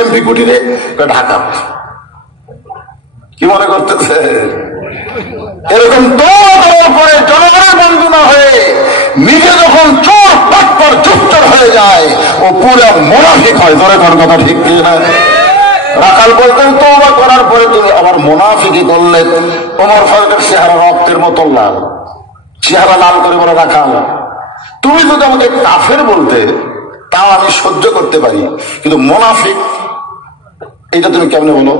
MP কুটিরে ঢাকা। কি মনে করতেছে? এরকম দৌড় করে জনগণের বন্ধু না হয়ে নিজে যখন চোর পটপর চুপচাপ হয়ে যায় ও পুরো মুনাফিক হয়। ধরে কোন কথা ঠিক কিনা? রাখাল বলতেন তওবা করার পরে তুমি আবার মুনাফিকি করলে। ওমর ফারুকের চেহারা রক্তের মতো লাল, চেহারা লাল করে বলে রাখাল তুমি যদি আমাকে কাফের বলতে তাও আমি সহ্য করতে পারি, কিন্তু মুনাফিক এটা তুমি কেমনে বলো?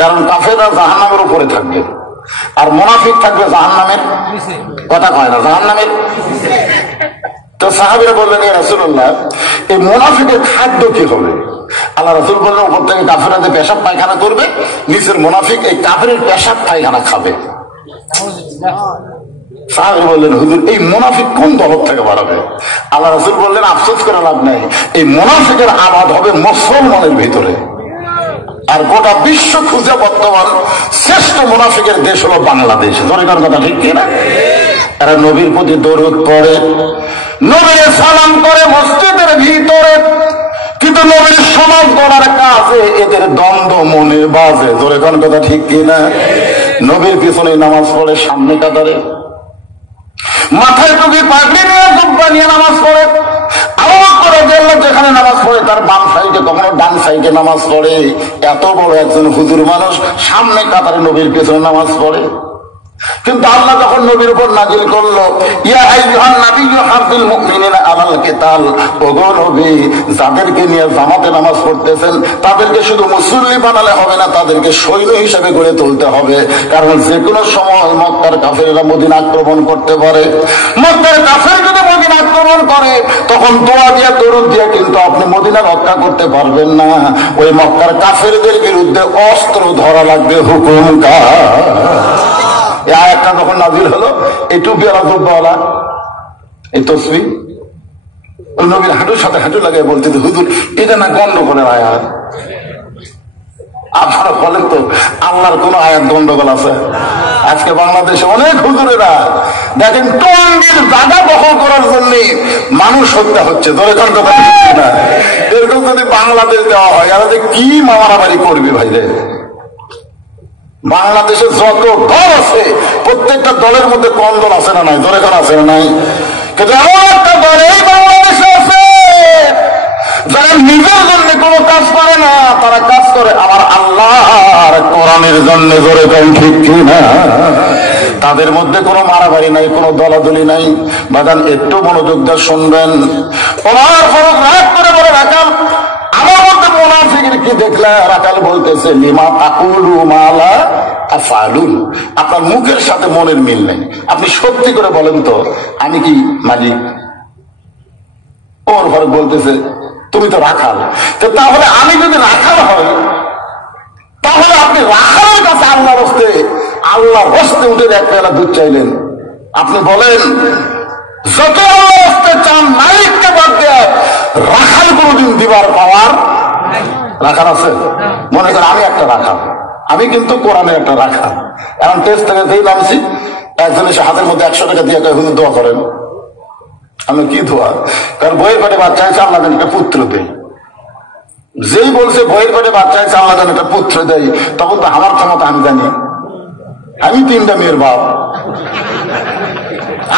কারণ কাফেররা জাহান্নামের উপরে থাকবে আর মুনাফিক থাকবে জাহান্নামের, কথা কয় না, জাহান্নামের। তো সাহাবীরা বললেন ইয়া রাসূলুল্লাহ এই মুনাফিকের খাদ্য কি হবে? আল্লাহ রাসূল বললেন উপর থেকে কাফেররা যে পেশাব পায়খানা করবে, নিচের মুনাফিক এই কাফেরের পেশাব পায়খানা খাবে। সাহাবী বললেন হুজুর এই মুনাফিক কোন দরদ থেকে বাড়াবে? আল্লাহ রাসূল বললেন আফসোস করে লাভ নাই, এই মুনাফিকের আবাদ হবে মুসলমানের ভিতরে। আর গোটা বিশ্ব খুঁজে বর্তমান শ্রেষ্ঠ মুনাফিকের দেশ হলো বাংলাদেশ। দরকার কথা ঠিক কিনা? এরা নবীর প্রতি দরুদ পড়ে, নবীর সালাম করে মসজিদের ভিতরে, কিন্তু নবীর সমাজ করার কাজে এদের দ্বন্দ্ব মনে বাজে। দরকার কথা ঠিক কিনা? নবীর পিছনে নামাজ পড়ে সামনে কাতারে, মাথায় টুপি পাগড়ি নিয়ে জুব্বা নিয়ে নামাজ পড়ে, যেখানে নামাজ পড়ে তার বাম সাইডে কখনো ডান সাইডে নামাজ পড়ে। এত বড় একজন হুজুর মানুষ সামনে কাতারে নবীর পেছনে নামাজ পড়ে। কিন্তু আল্লাহ যখন নবীর উপর নাজিল করলো ইয়া আইয়ুহান নাবিয়্যু হাফিল মুমিনিনা আলাল কিতাল, ওগো নবী যাদেরকে নিয়ে জামাতে নামাজ পড়তেছেন তাদেরকে শুধু মুসল্লি বানালে হবে না, তাদেরকে সৈন্য হিসেবে গড়ে তুলতে হবে। কারণ যে কোনো সময় মক্কার কাফেররা মদিনা আক্রমণ করতে পারে। মক্কার কাফের যদি মদিনা আক্রমণ করে তখন দোয়া দিয়ে দরুদ দিয়ে কিন্তু আপনি মদিনা রক্ষা করতে পারবেন না। ওই মক্কার কাফেরদের বিরুদ্ধে অস্ত্র ধরা লাগবে, হুকুম কার। এই আয়াতটা যখন নাজিল হলো এই টুপিওয়ালা জুব্বাওয়ালা এই তসবিহ ওই নবীর হাঁটুর সাথে হাঁটু লাগাই বলতে হুজুর এটা না গন্ডগোলের আয়াত। আপনারা বলেন তো আল্লাহর কোন আয়াত গন্ডগোল আছে? আজকে বাংলাদেশে অনেক হুজুরেরা দেখেন টঙ্গীর জায়গা দখল করার জন্য মানুষ হত্যা হচ্ছে। ধরে কোন কথা না, এরকম যদি বাংলাদেশ দেওয়া হয় আর কি মারামারি করবি ভাই রে। বাংলাদেশে যত দল আছে প্রত্যেকটা দলের মধ্যে কোন দল আছে না নাই? দলে কোন আছে না নাই? কিন্তু এমন একটা দল এই বাংলাদেশে আছে যারা নিজের জন্য কোনো কাজ করে না, তারা কাজ করে আমার আল্লাহর কোরআনের জন্য। জোরে কোন ঠিক কিনা? তাদের মধ্যে কোনো মারামারি নাই, কোনো দলাদলি নাই। বাদান একটু মনোযোগ দিয়ে শুনবেন। ওমর ফারুক রাগ করে বলে রাখাল আমার মধ্যে মুনাফিকের কি দেখলা? রাখাল বলতেছে লিমা তাকুলু মা লা তাফআলুন, আপনার মুখের সাথে মনের মিল নেই। আপনি সত্যি করে বলেন তো আমি কি মালিক? ওমর ফারুক বলতেছে তুমি তো রাখাল, তাহলে আমি যদি রাখাল হই তাহলে আপনি রাখালের কাছে আল্লাহর হস্তে উঠে এক পেলা দুধ চাইলেন। আপনি বলেন যত আল্লাহর হস্তে চান মালিককে বাদ দেয় রাখাল কোনদিন দিবার পাওয়ার রাখাল আছে? মনে করেন আমি একটা রাখাল, আমি কিন্তু কোরআনের একটা রাখাল। এখন টেস্ট থেকে যেই নামছি একজন এসে হাতের মধ্যে 100 টাকা দিয়ে হুজুর দোয়া করেন। আমি কি দোয়া? কারণ বইয়ের পেটে বাচ্চা আছে আল্লাহ যেন একটা পুত্র দেয়। যেই বলছে বইয়ের পেটে বাচ্চা আছে আল্লাহ যেন একটা পুত্র দেয়, তখন তো আমার ক্ষমতা আমি জানি। আমি 3টা মেয়ের বাপ,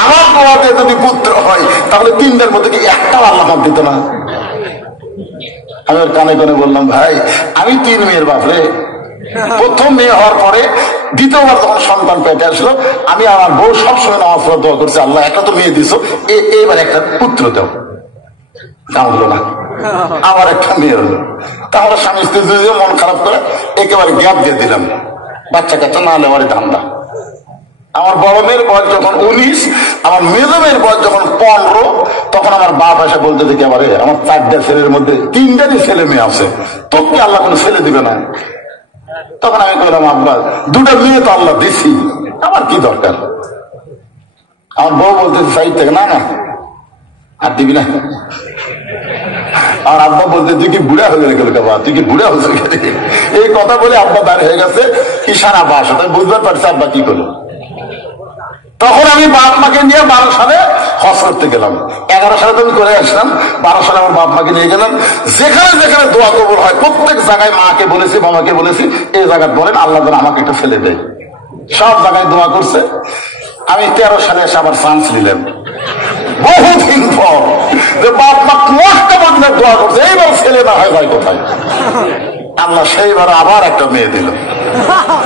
আমার দোয়াতে যদি পুত্র হয় তাহলে 3টার মধ্যে কি একটাও আল্লাহ আমার দিত না? আমি ওর কানে কানে বললাম ভাই আমি 3 মেয়ের বাপ রে। প্রথম মেয়ে হওয়ার পরে দ্বিতীয়বার যখন সন্তান পেটে আসলো আমি আমার বউ সবসময় নামাজ পড়ে দোয়া করছি আল্লাহ একটা তো মেয়ে দিছো, এবার একটা পুত্র দাও। তা হলো না, আবার একটা মেয়ে হলো। তাহলে স্বামী স্ত্রী মন খারাপ করে একেবারে গ্যাপ দিয়ে দিলাম, বাচ্চা কাচ্চা না নেওয়ারই ধান্দা। আমার বড় মেয়ের বয়স যখন 19, আমার মেজো মেয়ের বয়স যখন 15, তখন আমার বাপ এসে বলতে দেখি আবার আমার 4টা ছেলের মধ্যে 3টারই ছেলে মেয়ে আছে, তোকে আল্লাহ কোনো ছেলে দিবে না। তখন আমি বললাম আব্বা 2টা মেয়ে তো আল্লাহ দিছি, আমার কি দরকার? আমার বউ বলতে সাইড থেকে না না আর দিবি না। আর আব্বা বলতে তুই কি বুড়া হয়ে গেল বাবা, তুই কি বুড়া হয়েছে? এই কথা বলে আব্বা দাঁড় হয়ে গেছে ইশারা বাসা, তাই বুঝতে পারছি আব্বা কি করলো। তখন আমি বাপ মাকে নিয়ে 12 সালে হজ করতে গেলাম, 11 সালে তো আমি করে আসলাম, 12 সালে আমার বাপ মাকে নিয়ে গেলাম। যেখানে যেখানে দোয়া কবুল হয় প্রত্যেক জায়গায় মাকে বলেছি, বাবাকে বলেছি, এই জায়গায় বলেন আল্লাহ যেন আমাকে একটু ফেলে দেয়। সব জায়গায় দোয়া করছে। আমি 13 সালে এসে আবার চান্স নিলাম বহুদিন পর, যে বাপ মা একটা বদলে দোয়া করছে, এইবার ছেলে না হয় কোথায়। আল্লাহ সেইবার আবার একটা মেয়ে দিল।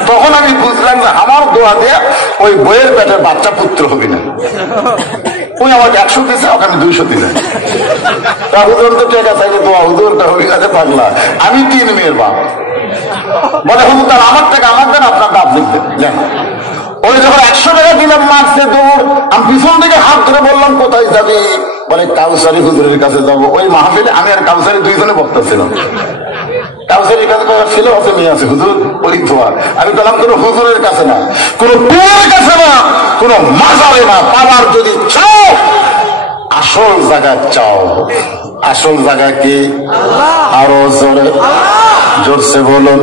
তখন আমি বুঝলাম যে আমার দোয়া দিয়ে ওই বইয়ের পেটের বাচ্চা পুত্র হবি না। ওই আমাকে 100 দিয়েছে, ওকে আমি 200 দিলাম। তা হুজুর তো টেকা চাইলে দোয়া, হুজুরটা হবি কাছে পাগলা। আমি 3 মেয়ের বাপ। বলে হুজুর তার আমার টাকা আমার দেন, আপনার বাপ লিখবেন জান। ওই যখন 100 টাকা দিলাম মারছে দৌড়, আমি পিছন থেকে হাত ধরে বললাম কোথায় যাবি? বলে কাউসারি হুজুরের কাছে যাবো। ওই মাহফিলে আমি আর কাউসারি দুইজনে বক্তা ছিলাম। কাউসারির কাছে ছিল, আছে মেয়ে আছে, হুজুর ওই দোয়া। আমি বললাম কোন হুজুরের কাছে না, কোন পীরের কাছে না, কোন মাজারে না, পাওয়ার যদি চাও আসল জায়গা চাও। আসল জায়গা কি? আরো জোরে জোরসে বলুন,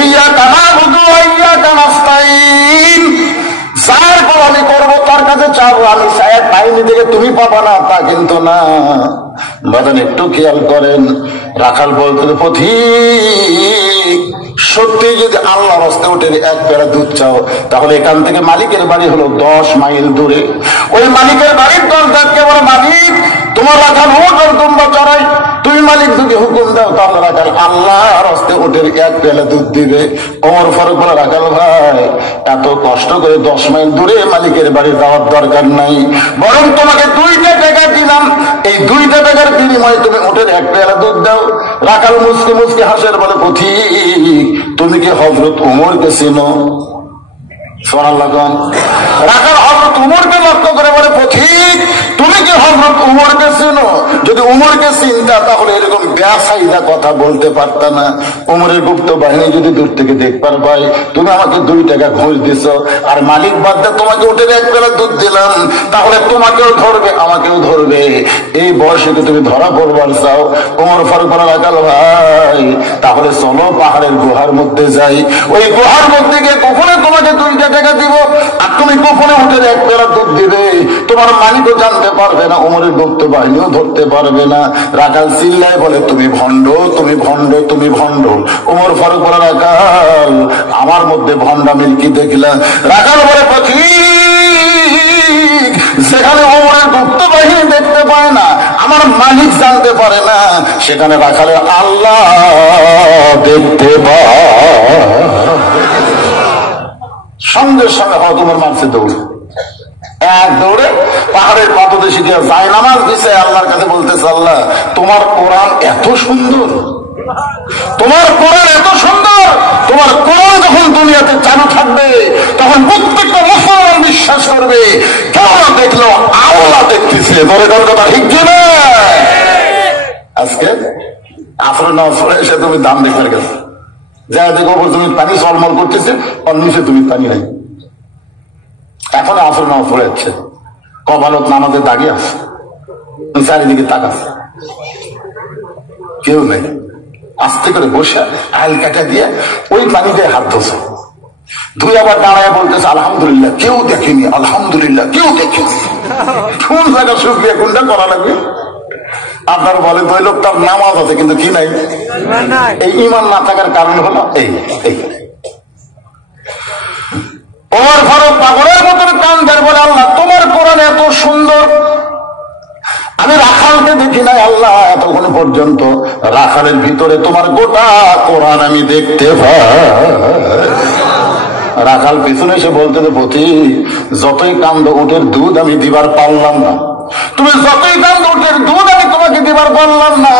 ইয়াকা নাবুদু ওয়া ইয়াকা নাস্তাইন। যার পর আমি করবো তার কাছে চাবো, আমি সাহেব পাইনি দেখে তুমি পাবা না তা কিন্তু না। বাদান একটু খেয়াল করেন, রাখাল বলতে পথিক সত্যি যদি আল্লাহর রাস্তায় উঠে 1 পেয়ালা দুধ চাও, তাহলে এখান থেকে মালিকের বাড়ি হলো 10 মাইল দূরে। ওই মালিকের বাড়ির দরজাকে বলে, মালিক তোমার রাখাল হোক আর তোমরা চড়াই, তুমি মালিক যদি হুকুম দাও তাহলে রাখাল আল্লাহর রাস্তায় উঠে 1 পেয়ালা দুধ দিবে। ওমর ফারুক বলে, রাখাল ভাই এত কষ্ট করে 10 মাইল দূরে মালিকের বাড়ি যাওয়ার দরকার নাই, বরং তোমাকে 2টা টাকা দিলাম, এই 2টা টাকার বিনিময়ে তুমি উঠে 1 পেয়ালা দুধ দাও। রাখাল মুসকে মুসকে হাসের বলে, পথিক তুমি কি হযরত ওমরকে চিনো? সুবহানাল্লাহ। রাখাল হযরত ওমরকে লক্ষ্য করে বলে, পথিক তুমি কি হযরত ওমরকে চিনো? যদি ওমরকে চিনতা তাহলে এরকম বেসাইদা কথা বলতে পারতা না। ওমরের গুপ্ত বাহিনী যদি দূর থেকে দেখবার ভাই, তুমি আমাকে 2 টাকা ঘুষ দিছ, আর মালিক বাদ দিয়ে তোমাকে উঠে 1 পেয়ালা দুধ দিলাম, তাহলে তোমাকেও ধরবে আমাকেও ধরবে। এই বয়সে তুমি ধরা পড়বার চাও? ওমর ফারুক বলে, রাখাল ভাই তাহলে চলো পাহাড়ের গুহার মধ্যে যাই, ওই গুহার মধ্যে গিয়ে কখনো তোমাকে 2টা টাকা দিব, আর তুমি কখনো উঠে 1 পেয়ালা দুধ দিবে। তোমার মালিকও জানতে পারবে না, ওমরের গুপ্ত বাহিনীও ধরতে পারবে না। রাখাল চিল্লায় বলে, তুমি ভণ্ড, তুমি ভণ্ড, তুমি ভণ্ড। ওমর ফারুক বলে, রাখাল আমার মধ্যে ভণ্ডামির কি দেখলাম? রাখাল বলে, পথিক সেখানে ওমরের গুপ্ত বাহিনী দেখতে পায় না, আমার মালিক জানতে পারে না, সেখানে রাখালের আল্লাহ দেখতে পায়। সঙ্গে সঙ্গে হয় তোমার মারছে দৌড়, 1 দৌড়ে পাহাড়ের পাদদেশে গিয়ে যায় নামাজ দিছে, আল্লাহর কাছে বলতেছে, আল্লাহ তোমার কোরআন এত সুন্দর, তোমার কোরআন এত সুন্দর, তোমার কোরআন যখন দুনিয়াতে চালু থাকবে তখন প্রত্যেকটা মুসলমান বিশ্বাস করবে কেউ না দেখলো আল্লাহ দেখতেছে। ধরে কথা ঠিক কিনা? আজকে আসরে না আসরে এসে তুমি দাম দেখতে গেছো, যা দেখো তুমি পানি চলমল করতেছে, আর নিচে তুমি পানি নাই। এখন আসর নামাজ পড়ে যাচ্ছে, কপালত নামাজের দাগি আছে, চারিদিকে তাকাচ্ছে, কেউ নেই। আস্তে করে বসে আইল কাটা দিয়ে ওই পানি দিয়ে হাত ধোছে, ধুয়ে আবার দাঁড়ায় বলতেছে, আলহামদুলিল্লাহ কেউ দেখেনি, আলহামদুলিল্লাহ কেউ দেখেনি। কোন জায়গা শুক্রিয়া কোনটা করা লাগবে? আপনার বলে ওই লোকটার নামাজ আছে কিন্তু কি নাই, এই ঈমান না থাকার কারণ হলো এই। ওমর ফারুক পাগলের মতন কান্দার বলে, আল্লাহ তোমার কোরআন এত সুন্দর, আমি রাখালকে দেখি নাই আল্লাহ এতক্ষণ পর্যন্ত, রাখালের ভিতরে তোমার গোটা কোরআন আমি দেখতে পাই। রাখাল পিছনে এসে বলতে, পথি যতই কান্দ উটের দুধ আমি দিবার পারলাম না, তুমি যতই কান্দ উটের দুধ আমি তোমাকে দিবার পারলাম না।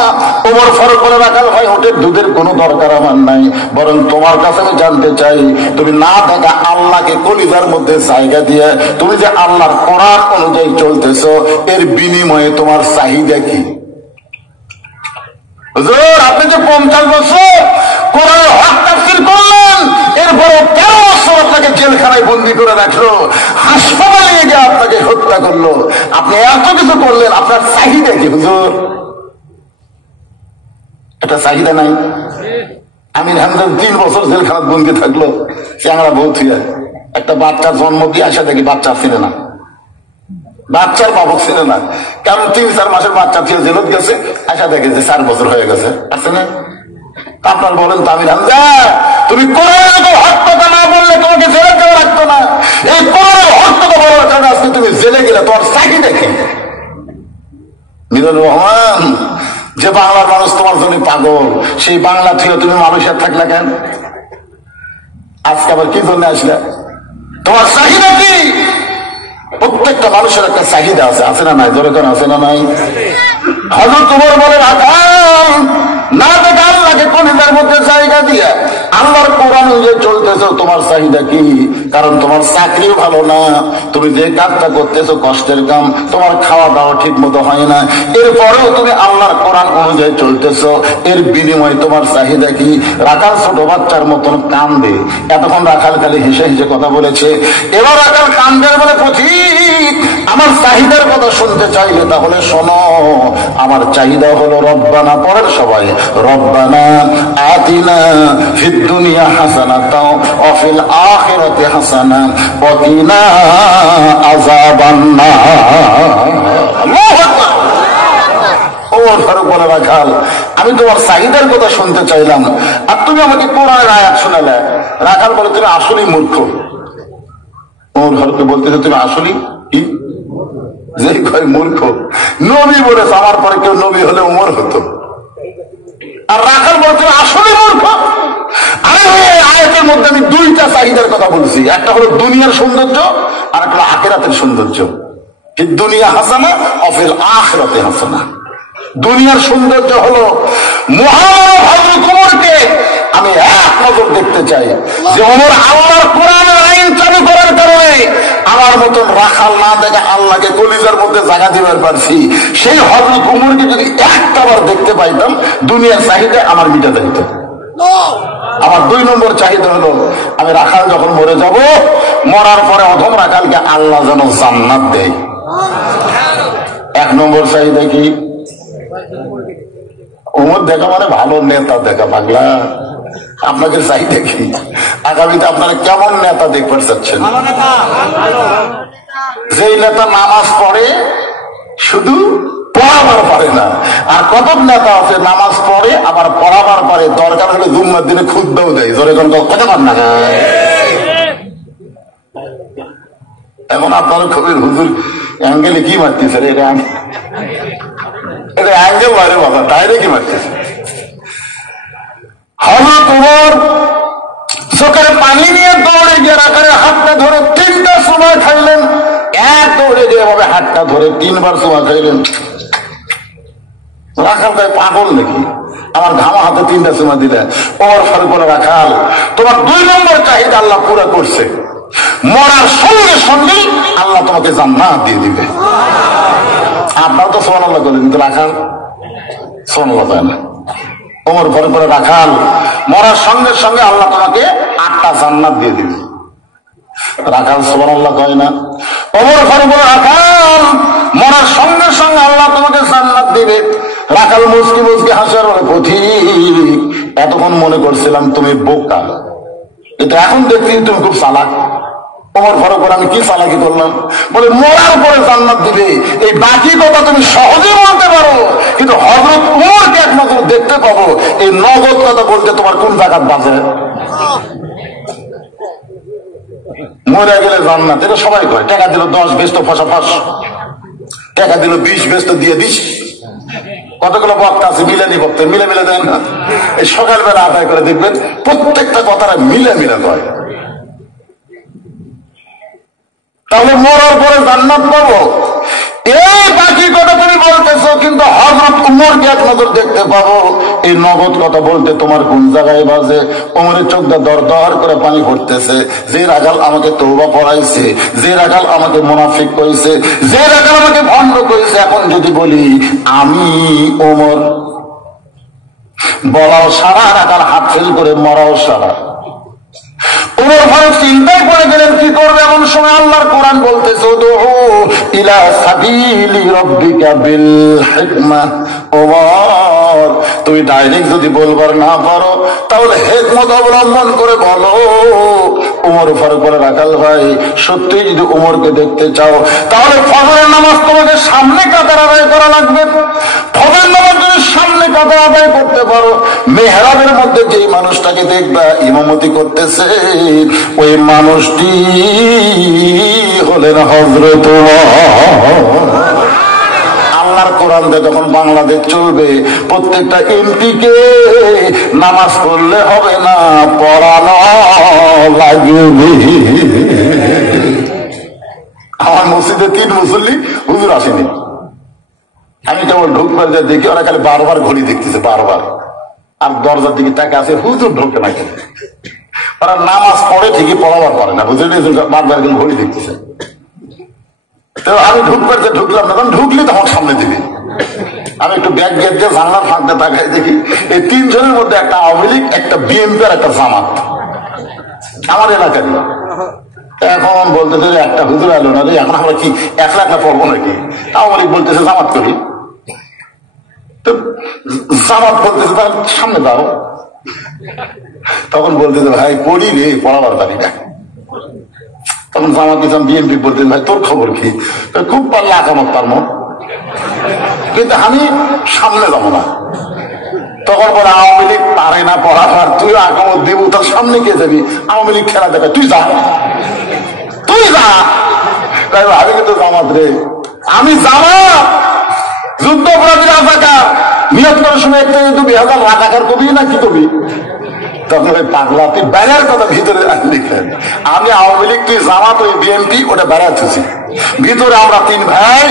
ওমর ফারুক বলে, রাখাল ভাই উটের দুধের কোনো দরকার আমার নাই, বরং তোমার কাছে আমি জানতে চাই, তুমি না দেখা আল্লাহকে কলিজার মধ্যে জায়গা দিয়ে তুমি যে আল্লাহর কোরআন অনুযায়ী চলতেছো, এর বিনিময়ে তোমার চাহিদা কি? হুজুর আপনি যে 50 বছর কোরআনের হক তাফসীর করলেন, এরপরে 13 বছর আপনাকে জেলখানায় বন্দি করে রাখলো, হাসপাতালে গিয়ে আপনাকে হত্যা করলো, আপনি এত কিছু করলেন, আপনার চাহিদা কি হুজুর? এটা চাহিদা নাই? আমির হামজা 3 বছর জেলখানায় বন্দি থাকলো, চ্যাংড়া বউ থুয়ে একটা বাচ্চার জন্ম দিয়ে আসা দেখি বাচ্চা ছিল না, বাচ্চার বাবক ছিল না, কারণ 3-4 মাসের বাচ্চা ছিল জেলত গেছে, আশা দেখে যে 4 বছর হয়ে গেছে, আছে না? আপনার বলেন তো আমি হামজা, তুমি কোরআনের হক কথা না বললে তোমাকে জেলে দেওয়া রাখতো না। এই কোরআনের হক কথা বলার কারণে আজকে তুমি জেলে গেলে তোমার চাহিদা কি? মিজানুর রহমান, যে বাংলার মানুষ তোমার জন্য পাগল, সেই বাংলা থেকে তুমি মালয়েশিয়ার থাকলে কেন? আজকে আবার কি জন্য আসলে? তোমার চাহিদা কি? প্রত্যেকটা মানুষের একটা চাহিদা আছে, আছে না নাই? ধরে কেন আছে না নাই? হযরত ওমর বলে রাখাল না দেখে আল্লাহকে কলিজার মধ্যে জায়গা দিয়ে আল্লাহর কোরআন অনুযায়ী চলতেছো, তোমার চাহিদা কি? কারণ তোমার চাকরিও ভালো না, তুমি যে কাজটা করতেছো কষ্টের কাম, তোমার খাওয়া দাওয়া ঠিক মতো হয় না, এরপরেও তুমি আল্লাহর কোরআন অনুযায়ী চলতেছো, এর বিনিময়ে তোমার চাহিদা কি? রাখাল ছোট বাচ্চার মতন কান্দে। এতক্ষণ রাখাল খালি হেসে হেসে কথা বলেছে, এবার রাখাল কান্দের বলে পথিক, আমার চাহিদার কথা শুনতে চাইলে তাহলে শোনো, আমার চাহিদা হলো রব্বানা। পড়েন সবাই, রব্বানা আতিনা ফিদ দুনিয়া হাসানাতাও ওয়া ফিল আখিরাতি হাসানা ওয়া কিনা আযাবান্নার। আল্লাহু আকবার। ওমর ফারুক বলে রাখাল, আমি তোমার চাহিদার কথা শুনতে চাইলাম আর তুমি আমাকে কোরআনের আয়াত শোনালে। রাখাল বলে, তুমি আসলেই মূর্খ। ওমর ফারুককে বলতেছে, তুমি আসলেই কি? যে কয় মূর্খ, নবী বলেছে আমার পরে কেউ নবী হলে ওমর হতো। আর রাখাল বলছে আসলে মূর্খ। আরে আয়াতের মধ্যে আমি 2টা চাহিদার কথা বলছি, একটা হলো দুনিয়ার সৌন্দর্য আর একটা হলো আখিরাতের সৌন্দর্য। দুনিয়া হাসানা ওয়া ফিল আখিরাতি হাসানা। দুনিয়ার সৌন্দর্য হলো মুহাম্মদ হযরত ওমরকে আমি এক নজর দেখতে চাই, যে ওমর আল্লাহর কোরআনের আইন চালু করার কারণে আমার মতন রাখাল না দেখে আল্লাহকে কলিজার মধ্যে জায়গা দিবার পারছি। সেই হযরত ওমরকে যদি একটাবার দেখতে পাইতাম, দুনিয়ার চাহিদা আমার মিটে যাইত। আমার 2 নম্বর চাহিদা হলো, আমি রাখাল যখন মরে যাব, মরার পরে অধম রাখালকে আল্লাহ যেন জান্নাত দেয়। 1 নম্বর চাহিদা কি? ওমর দেখা মানে ভালো নেতা দেখা। পাগলা, আপনাদের চাহিদা কি? আগামীতে আপনারা কেমন নেতা দেখতে চাচ্ছেন? যেই নেতা নামাজ পড়ে শুধু পড়াবার পারে না, আর কত নেতা আছে নামাজ পড়ে আবার পড়াবার পারে, দরকার হলে জুম্মার দিনে খুতবাও দেয়। জোরে কোন কথা পান না? এখন আপনারা খুবই হুজুর অ্যাঙ্গেলে কি মারতেছে? এটা অ্যাঙ্গেল বাইরে বাবা, ডাইরে কি মারতেছে? হযরত ওমর চোখের পানি নিয়ে দৌড়ে গিয়ে রাখালের হাতটা ধরে 3টা চুমা খাইলেন। এক দৌড়ে গিয়ে এভাবে হাতটা ধরে 3বার চুমা খাইলেন। রাখাল তাই পাগল নাকি? আমার ঘামা হাতে 3টা চুমা দিলে। ওমর ফারুক বলে, রাখাল তোমার 2 নম্বর চাহিদা আল্লাহ পুরা করছে, মরার সঙ্গে সঙ্গে আল্লাহ তোমাকে জান্নাত দিয়ে দিবে। আপনার তো সুবহানাল্লাহ বলেন, কিন্তু রাখাল সুবহানাল্লাহ বলে না। ওমর ফারুক বলে, রাখাল মরার সঙ্গে সঙ্গে আল্লাহ তোমাকে 8টা জান্নাত দিয়ে দিবে। রাখাল সুবহানাল্লাহ কয় না। ওমর ফারুক বলে, রাখাল মরার সঙ্গে সঙ্গে আল্লাহ তোমাকে জান্নাত দিবে। রাখাল মুচকি মুচকি হাসার বলে, পথিক এতক্ষণ মনে করছিলাম তুমি বোকা, কিন্তু এখন দেখছি তুমি খুব চালাক। ওমর ফারুক বলে, আমি কি চালাকি করলাম? বলে, মরার পরে জান্নাত দিবে, এই বাকি কথা তুমি সহজেই বলতে পারো, কিন্তু হযরত ওমরকে এক নজর দেখতে পাবো, এই নগদ কথা বলতে তোমার কোন জায়গার বাজে? মরে গেলে জান্নাত, এটা সবাই কয়। টাকা দিল 10 বেশ তো ফসা ফস, টাকা দিল 20 বেশ তো দিয়ে দিস। কতগুলো বক্তা আছে মিলানি বক্তা, মিলে মিলে দেন না। এই সকালবেলা আদায় করে দেখবেন প্রত্যেকটা কথাটা মিলে মিলে কয়। তাহলে মরার পরে জান্নাত পাবো, এই বাকি কথা তুমি বলতেছো, কিন্তু হযরত ওমরকে এক নজর দেখতে পাবো, এই নগদ কথা বলতে তোমার কোন জায়গায় বাজে? ওমরের চোখটা দর দর করে পানি পড়তেছে। যে রাখাল আমাকে তওবা পড়াইছে, যে রাখাল আমাকে মুনাফিক কইছে, যে রাখাল আমাকে ভণ্ড কইছে, এখন যদি বলি আমি ওমর, বলাও সারা, রাখাল হাত ফেল করে মরাও সারা। ওমর ফারুক চিন্তায় পড়ে গেলেন কি করবে। এমন সময় আল্লাহর কোরআন বলতেছে, উদউ ইলা সাবিলি রাব্বিকা বিল হিকমাহ ওয়া পর তুমি ডাইরেক্ট যদি বলবার না পারো তাহলে হিকমত অবলম্বন করে বলো, উমর ফারুক বলে রাখাল ভাই সত্যি যদি উমরকে দেখতে চাও তাহলে ফজরের নামাজ তোমাকে সামনে কাতার আদায় করা লাগবে। ফজরের নামাজ যদি সামনে কাতার আদায় করতে পারো, মেহরাবের মধ্যে যেই মানুষটাকে দেখবা ইমামতি করতেছে ওই মানুষটি হলেন হযরত আল্লাহর কোরআন দিয়ে যখন বাংলাদেশ চলবে, প্রত্যেকটা এমপিকে নামাজ পড়লে হবে না, পড়ানো লাগবে। আমার মসজিদে 3 মুসল্লি হুজুর আসেনি, আমি কেবল ঢুকবার যা দেখি ওরা খালি বারবার ঘড়ি দেখতেছে, বারবার, আর দরজার দিকে টাকা আছে, হুজুর ঢোকে না কেন? ওরা নামাজ পড়ে ঠিকই, পড়াবার পারে না, হুজুর বারবার কিন্তু ঘড়ি দেখতেছে। তো আমি ঢুকলাম না, তখন ঢুকলি তখন সামনে দিবি। আমি একটু ব্যাগ গেট দিয়ে জানলার ফাঁকতে তাকাই দেখি এই 3 জনের মধ্যে একটা আওয়ামী লীগ, একটা বিএনপি আর একটা জামাত আমার এলাকারই। এখন বলতেছে একটা হুজুর এলো না রে, এখন আমরা কি একলা একলা পড়বো নাকি? আওয়ামী লীগ বলতেছে জামাত করি, তো জামাত বলতেছে তাহলে সামনে দাও। তখন বলতেছে ভাই পড়ি রে, পড়াবার পারি না। তখন জামাত ইসলাম বিএনপি বলতেন ভাই তোর খবর কি? খুব পারলে আকামত পারবো, কিন্তু আমি সামনে যাবো না। তখন বলে আওয়ামী লীগ পারে না পড়াবার, তুই আকামত দিব, তার সামনে গিয়ে যাবি, আওয়ামী লীগ খেলা দেখা, তুই যা, তুই যা। আমি কিন্তু জামাত রে, আমি জামাত, যুদ্ধ অপরাধী রাজাকার, নিয়োগ করার সময় একটা 2000 রাজাকার কবি না কি কবি? তখন ওই পাগলা তুই বেড়ার কথা ভিতরে লিখলেন, আমি আওয়ামী লীগ, তুই জামাত, ওই বিএনপি, ওটা বেড়াচ্ছি ভিতরে, আমরা 3 ভাই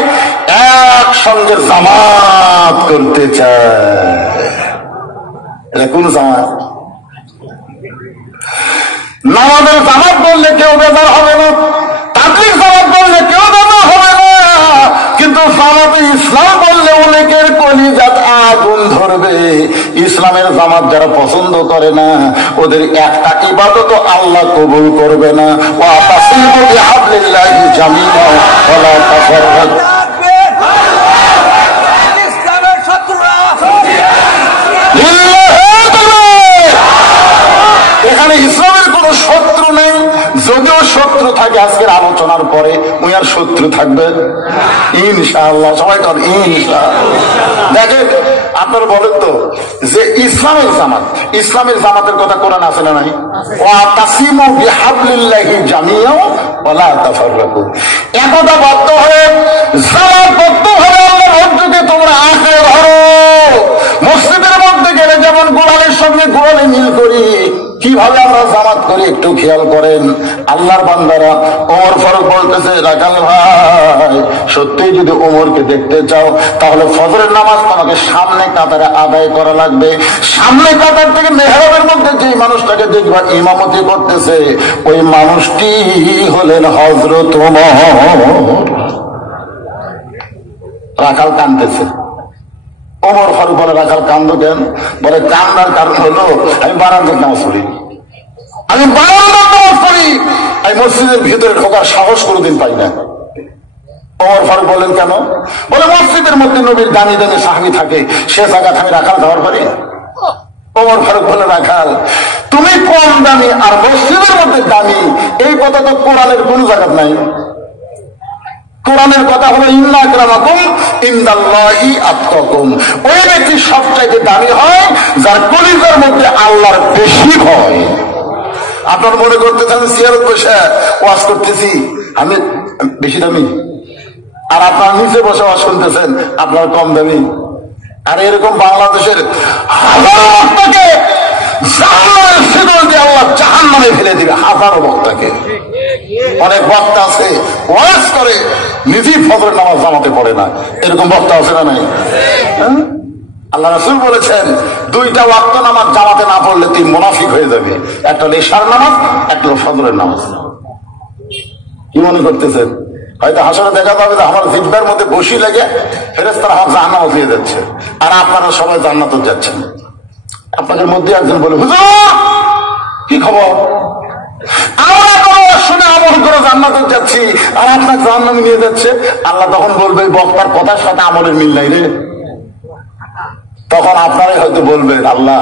একসঙ্গে জামাত করতে চাই। এটা কোন জামাত? নামাজের জামাত বললে কেউ বেজার হবে না, তাকবীর জামাত বললে কেউ বেজার হবে না, কিন্তু জামাতে ইসলাম বললে অনেকের কলিজাত আগুন ধরবে। ইসলামের জামাত যারা পছন্দ করে না, ওদের একটা ইবাদত আল্লাহ কবুল করবে না। ওয়া তাসিমু বিহাবলিল্লাহি জামিআ ওয়ালা তাফাররাকু। এখানে ইসলামের কোন শত্রু নেই, যদিও শত্রু থাকে আজকের আলোচনার পরে ওই আর শত্রু থাকবে ইনশাআল্লাহ। সবাই কর ইনশাআল্লাহ। দেখেন আপনারা বলেন তো যে ইসলামের জামাত, ইসলামের জামাতের কথা কোরআন আছে না নাই? ওয়া তাসিমু বিহাবলিল্লাহি জামিআ ওয়ালা তাফাররাকু। একতাবদ্ধ হয়ে, জামাতবদ্ধ হয়ে আল্লাহর হজ্জকে তোমরা আঁকড়ে ধরো। মসজিদের মধ্যে গেলে যেমন গোলালের সঙ্গে গোলালে মিল করি, কিভাবে আমরা জামাত করি একটু খেয়াল করেন। আল্লাহর বান্দারা, ওমর ফারুক বলতেছে রাখাল ভাই সত্যি যদি ওমরকে দেখতে চাও তাহলে ফজরের নামাজ তোমাকে সামনে কাতারে আদায় করা লাগবে। সামনে কাতার থেকে মেহরাবের মধ্যে যে মানুষটাকে দেখবা ইমামতি করতেছে ওই মানুষটি হলেন হযরত ওমর। রাখাল কাঁদতেছে। ওমর ফারুক বলে রাখাল কান্দো কেন? বলে কান্নার কারণ হলো আমি বারান্দার নামাজ পড়ি, আমি বারান্দার নামাজ পড়ি, আমি মসজিদের ভিতরে ঢোকার সাহস কোনোদিন পাই না। ওমর ফারুক বলেন কেন? বলে মসজিদের মধ্যে নবীর দামি দামি সাহাবী থাকে, সে জায়গা আমি রাখাল যাওয়ার পারি? ওমর ফারুক বলে রাখাল তুমি কম দামি আর মসজিদের মধ্যে দামি, এই কথা তো কোরআনের কোন জায়গা নাই। কোরআনের কথা হলো ইন্না আকরামাকুম ইনদাল্লাহি আতকাকুম। ওই ব্যক্তি সবচাইতে দামি হয় যার কলিজার মধ্যে আল্লাহর বেশি ভয়। আপনার মনে করতেছেন সিয়ারত বসে ওয়াজ করতেছি আমি বেশি দামি, আর আপনার নিচে বসে ওয়াজ শুনতেছেন আপনার কম দামি। আর এরকম বাংলাদেশের হাজারো বক্তাকে জাহান্নামের শিকল দিয়ে আল্লাহ জাহান্নামে ফেলে দিবে, হাজারো বক্তাকে। অনেক বক্তা আছে ওয়াজ করে নিজেই ফজরের নামাজ জামাতে পড়ে না, এরকম বক্তা আছে না নাই? আল্লাহ রাসূল বলেছেন 2টা ওয়াক্ত নামাজ জামাতে না পড়লে তুই মুনাফিক হয়ে যাবে, একটা হলো ইশার নামাজ, একটা হলো ফজরের নামাজ। কি মনে করতেছেন? হয়তো হাসরে দেখা যাবে যে আমার জিহ্বার মধ্যে বসি লেগে ফেরেশতারা আমার জাহান্নামে দিয়ে যাচ্ছে, আর আপনারা সবাই জান্নাতে যাচ্ছেন। আপনাদের মধ্যে একজন বলে হুজুর কি খবর, আমরা তো শুনে আমল করে জান্নাতে যাচ্ছি আর আপনার জাহান্নামে নিয়ে যাচ্ছে। আল্লাহ তখন বলবে বক্তার কথার সাথে আমলের মিল নাই রে, তখন আপনারাই হয়তো বলবেন, আল্লাহ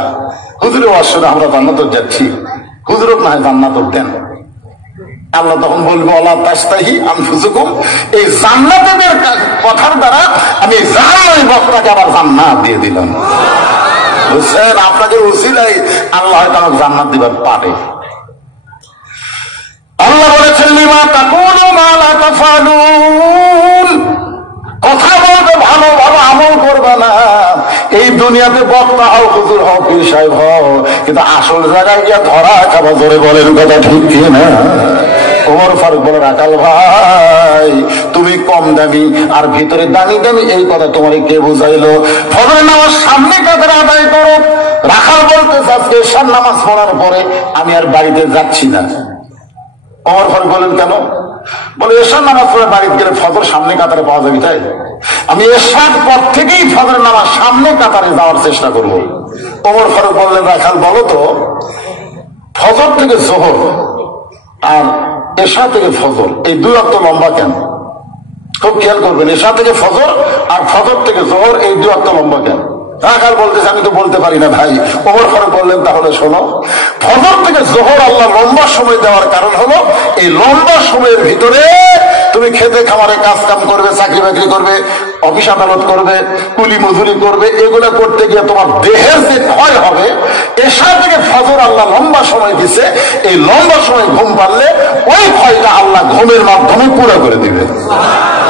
হুজুরে অশ্বরে আমরা জান্নাত যাচ্ছি, হুজুরক না হয় জান্নাত দেন। আল্লাহ তখন বলবো, আল্লাহ তাস্তাহি আনফুসুকুম, এই জান্নাতের কথার দ্বারা আমি জাহান্নামী বক্তাকে আবার জান্নাত দিয়ে দিলাম। বুঝছেন? আপনাকে উসিলাই আল্লাহ হয়তো আমাকে জান্নাত দিবার পারে। আল্লাহ বলেছেন, লিমা তাকুলু মা লা তাফালুন, কথা বলতে ভালো ভালো আমল করবে না। এই দুনিয়াতে বক্তা হও, হুজুর হও, পীর সাহেব হও, কিন্তু আসল জায়গায় গিয়া ধরা খাবা। জোরে বলেন কথা ঠিক কি না? ওমর ফারুক বলে, রাখাল ভাই তুমি কম দামি আর ভিতরে দামি দামি, এই কথা তোমার কে বুঝাইলো? ফজরের নামাজ সামনে কাতারে আদায় করো। রাখাল বলতে আজকে এশার নামাজ পড়ার পরে আমি আর বাড়িতে যাচ্ছি না। ওমর ফারুক বলেন, কেন? বলে, এশার নামাজ পড়ে বাড়িতে গেলে ফজর সামনে কাতারে পাওয়া যাবে, তাই আমি এশার পর থেকেই ফজরের নামাজ সামনে কাতারে যাওয়ার চেষ্টা করবো। ওমর ফারুক বললেন, রাখাল বলো তো, ফজর থেকে জোহর আর এশা থেকে ফজর এই দুই ওয়াক্ত লম্বা কেন? খুব খেয়াল করবেন, এশা থেকে ফজর আর ফজর থেকে জোহর এই দুই ওয়াক্ত লম্বা কেন? রাখাল বলতেছে, আমি তো বলতে পারি না ভাই। ওমর ফারুক বললেন, তাহলে শোনো, ফজর থেকে জোহর আল্লাহ লম্বা সময় দেওয়ার কারণ হলো এই লম্বা সময়ের ভিতরে তুমি খেতে খামারে কাজ কাম করবে, চাকরি বাকরি করবে, অফিস আদালত করবে, কুলি মজুরি করবে, এগুলো করতে গিয়ে তোমার দেহের যে ক্ষয় হবে, এশা থেকে ফজর আল্লাহ লম্বা সময় দিছে। এই লম্বা সময় ঘুম পারলে ওই ক্ষয়টা আল্লাহ ঘুমের মাধ্যমে পুরো করে দিবে।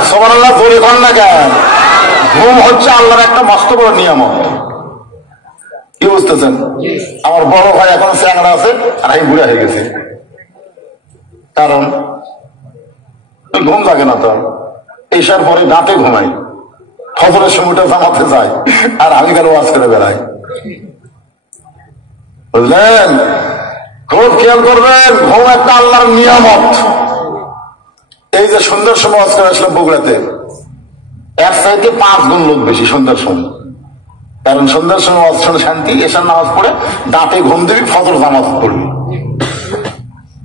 সুবহানাল্লাহ, জোরে কর না কেন? ঘুম হচ্ছে আল্লাহর একটা মস্ত বড় নিয়ামত। কি বুঝতেছেন? আমার বড় ভাই এখন চ্যাংড়া আছে আর আমি বুড়া হয়ে গেছি, কারণ ঘুম থাকে না। তো এশার পরে রাতে ঘুমাই, ফজরের সময়টা জামাতে যায়, আর আমি কেন ওয়াজ করে বেড়াই? বুঝলেন? খুব খেয়াল করবেন, ঘুম একটা আল্লাহর নিয়ামত। এই যে সন্ধ্যার সময় ওয়াজ করে আসলাম বগুড়াতে, এক চাইতে 5 গুণ লোক বেশি সন্ধ্যার সময়। কারণ সন্ধ্যার সময় ওয়াজ শুনে শান্তি, এশার নামাজ পড়ে দাঁতে ঘুম দিবি, ফজর জামাত পড়বি।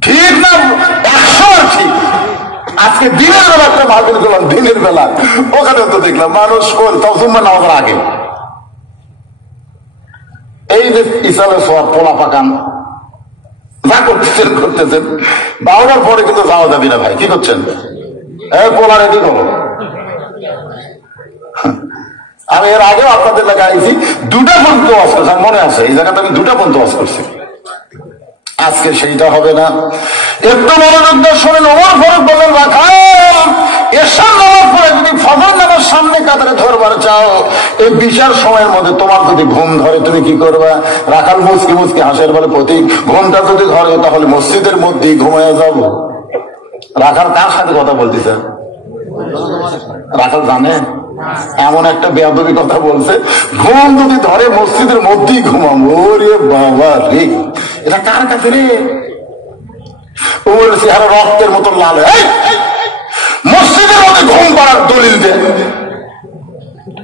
ঠিক না? 100 ঠিক। আজকে দিনের বেলা একটা মাহফিল করলাম, দিনের বেলা, ওখানে তো দেখলাম মানুষ তজুম্মা নামাজের আগে এই যে ইসালে সোয়ার পোলা পাকান যা করতেছেন 12টার পরে কিন্তু যাওয়া যাবি না ভাই। কি করছেন? পোলা রেডি করো। আমি এর আগেও আপনাদের এলাকায় আইছি, 2টা পর্যন্ত ওয়াজ করছি, মনে আছে এই জায়গাটা আমি 2টা পর্যন্ত ওয়াজ করছি। আজকে সেইটা হবে না। একটু মনোযোগ দিয়ে শোনেন। ওমর ফারুক বলেন, রাখাল এশার নামাজ পড়ে যদি ফজর নামাজ সামনে কাতারে ধরবার চাও, এই বিশাল সময়ের মধ্যে তোমার যদি ঘুম ধরে তুমি কি করবা? রাখাল মুসকি মুসকি হাসের বলে, প্রতীক ঘুমটা যদি ধরে তাহলে মসজিদের মধ্যেই ঘুমাইয়া যাবো। রাখাল কার সাথে কথা বলতেছে? রাখাল জানে এমন একটা বেয়াদবি কথা বলছে, ঘুম যদি ধরে মসজিদের মধ্যেই ঘুমাবো। ওরে বাবা রে, এটা কার কাছে রে? ওর চেহারা রক্তের মতো লাল। মসজিদের মধ্যে ঘুম পাড়ার দলিল দে।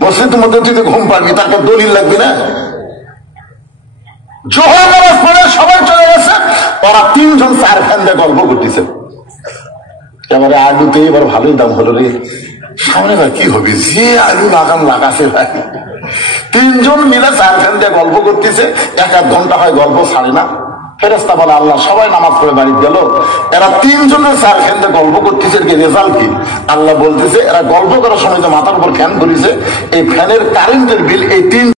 মসজিদের মধ্যে তুই ঘুম পাড়বি, তাকে দলিল লাগবে না? জোহর নামাজ পড়ে সবাই চলে গেছে, ওরা 3 জন 4 ফ্যান দিয়ে গল্প করতেছে। এবারে আলুতে এবার ভালোই দাম হলো রে, সামনে ভাই কি হবে, যে আলু লাগাছে ভাই। 3 জন মিলে 4 ফ্যান দিয়ে গল্প করতেছে, 1-1 ঘন্টা হয় গল্প ছাড়ে না। ফেরেশতা বলে, আল্লাহ সবাই নামাজ পড়ে বাড়ি গেল, এরা 3 জনের 4 ফ্যান দিয়ে গল্প করতেছে, কি রেজাল্ট কি? আল্লাহ বলতেছে, এরা গল্প করার সময় যে মাথার উপর ফ্যান ধরেছে, এই ফ্যানের কারেন্টের বিল এই 3